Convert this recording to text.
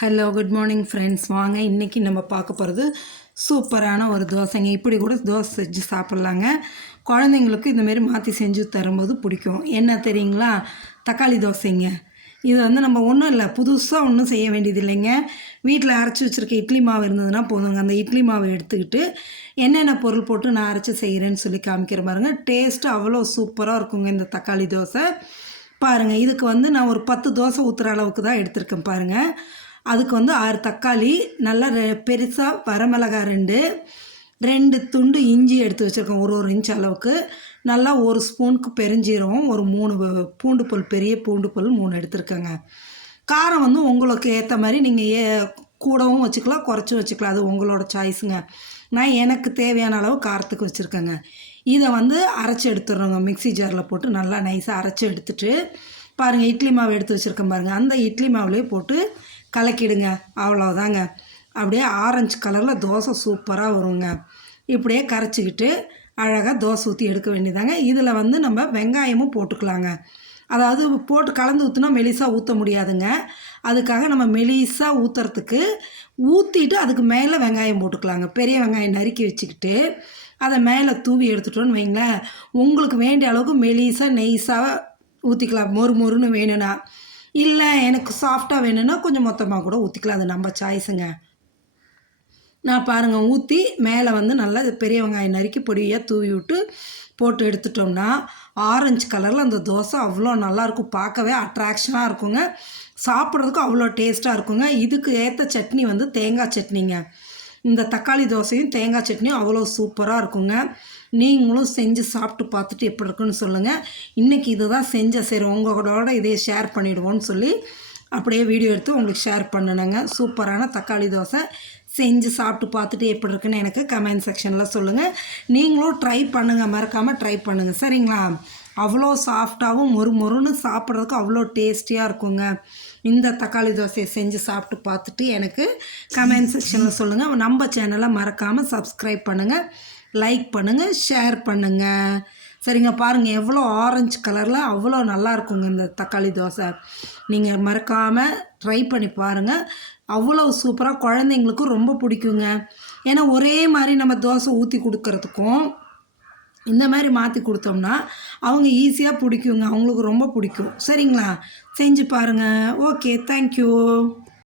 Hello good morning friends. வாங்க இன்றைக்கி நம்ம பார்க்க போகிறது சூப்பரான ஒரு தோசைங்க. இப்படி கூட தோசை செஞ்சு சாப்பிட்லாங்க. குழந்தைங்களுக்கு இந்தமாரி மாற்றி செஞ்சு தரும்போது பிடிக்கும். என்ன தெரியுங்களா? தக்காளி தோசைங்க. இது நம்ம ஒன்றும் இல்லை, புதுசாக ஒன்றும் செய்ய வேண்டியது இல்லைங்க. வீட்டில் அரைச்சி வச்சுருக்க இட்லி மாவு இருந்ததுன்னா போதுங்க. அந்த இட்லி மாவை எடுத்துக்கிட்டு என்னென்ன பொருள் போட்டு நான் அரைச்சி செய்கிறேன்னு சொல்லி காமிக்கிற பாருங்க. டேஸ்ட்டு அவ்வளோ சூப்பராக இருக்குங்க இந்த தக்காளி தோசை. பாருங்கள், இதுக்கு நான் ஒரு 10 தோசை ஊற்றுற அளவுக்கு தான் எடுத்திருக்கேன் பாருங்கள். அதுக்கு 6 தக்காளி, நல்லா பெருசாக வரமிளகா 2 துண்டு இஞ்சி எடுத்து வச்சுருக்கோம், ஒரு இன்ச் அளவுக்கு. நல்லா 1 ஸ்பூனுக்கு பெருஞ்சீரகம், ஒரு 3 பூண்டு பல், பெரிய பூண்டு பல் 3 எடுத்துருக்கேங்க. காரம் உங்களுக்கு ஏற்ற மாதிரி நீங்கள் கூடவும் வச்சுக்கலாம், குறைச்சும் வச்சுக்கலாம். அது உங்களோட சாய்ஸுங்க. நான் எனக்கு தேவையான அளவு காரத்துக்கு வச்சுருக்கேங்க. இதை அரைச்சி எடுத்துடுறோங்க. மிக்ஸி ஜாரில் போட்டு நல்லா நைஸாக அரைச்சி எடுத்துகிட்டு பாருங்கள், இட்லி மாவு எடுத்து வச்சுருக்கேன் பாருங்கள். அந்த இட்லி மாவுலேயே போட்டு கலக்கிடுங்க. அவ்வளோதாங்க. அப்படியே ஆரஞ்சு கலரில் தோசை சூப்பராக வருங்க. இப்படியே கரைச்சிக்கிட்டு அழகாக தோசை ஊற்றி எடுக்க வேண்டியதாங்க. இதில் நம்ம வெங்காயமும் போட்டுக்கலாங்க. அதாவது போட்டு கலந்து ஊற்றினா மெலிசாக ஊற்ற முடியாதுங்க. அதுக்காக நம்ம மெலிசாக ஊற்றுறதுக்கு ஊற்றிட்டு அதுக்கு மேலே வெங்காயம் போட்டுக்கலாங்க. பெரிய வெங்காயம் நறுக்கி வச்சுக்கிட்டு அதை மேலே தூவி எடுத்துட்டோன்னு வைங்களேன், உங்களுக்கு வேண்டிய அளவுக்கு மெலிசாக நெய்ஸாக ஊற்றிக்கலாம். மொறுன்னு வேணும்னா, இல்லை எனக்கு சாஃப்டாக வேணும்னா கொஞ்சம் மொத்தமாக கூட ஊற்றிக்கலாம். அது நம்ம சாய்ஸுங்க. நான் பாருங்கள் ஊற்றி மேலே நல்லா பெரிய வெங்காயம் நறுக்கி பொடியாக தூவி விட்டு போட்டு எடுத்துட்டோம்னா ஆரஞ்சு கலரில் அந்த தோசை அவ்வளோ நல்லாயிருக்கும். பார்க்கவே அட்ராக்ஷனாக இருக்குங்க. சாப்பிட்றதுக்கும் அவ்வளோ டேஸ்ட்டாக இருக்குங்க. இதுக்கு ஏற்ற சட்னி தேங்காய் சட்னிங்க. இந்த தக்காளி தோசையும் தேங்காய் சட்னியும் அவ்வளோ சூப்பராக இருக்குங்க. நீங்களும் செஞ்சு சாப்பிட்டு பார்த்துட்டு எப்படி இருக்குன்னு சொல்லுங்கள். இன்றைக்கி இதை தான் சரி உங்களோட இதே ஷேர் பண்ணிவிடுவோன்னு சொல்லி அப்படியே வீடியோ எடுத்து உங்களுக்கு ஷேர் பண்ணணுங்க. சூப்பரான தக்காளி தோசை செஞ்சு சாப்பிட்டு பார்த்துட்டு எப்படி இருக்குன்னு எனக்கு கமெண்ட் செக்ஷனில் சொல்லுங்கள். நீங்களும் ட்ரை பண்ணுங்கள், மறக்காமல் ட்ரை பண்ணுங்கள், சரிங்களா? அவ்வளோ சாஃப்டாகவும் மொறுன்னு சாப்பிட்றதுக்கு அவ்வளோ டேஸ்டியாக இருக்குங்க. இந்த தக்காளி தோசையை செஞ்சு சாப்பிட்டு பார்த்துட்டு எனக்கு கமெண்ட் செக்ஷனில் சொல்லுங்கள். நம்ம சேனலை மறக்காமல் சப்ஸ்கிரைப் பண்ணுங்கள், லைக் பண்ணுங்கள், ஷேர் பண்ணுங்கள், சரிங்க? பாருங்கள் எவ்வளோ ஆரஞ்சு கலரில் அவ்வளோ நல்லா இருக்குங்க இந்த தக்காளி தோசை. நீங்கள் மறக்காமல் ட்ரை பண்ணி பாருங்கள். அவ்வளோ சூப்பராக குழந்தைங்களுக்கும் ரொம்ப பிடிக்குங்க. ஏன்னா ஒரே மாதிரி நம்ம தோசை ஊற்றி கொடுக்கறதுக்கும் இந்த மாதிரி மாற்றி கொடுத்தோம்னா அவங்க ஈஸியாக பிடிக்குங்க. அவங்களுக்கு ரொம்ப பிடிக்கும், சரிங்களா? செஞ்சு பாருங்கள். Okay, thank you.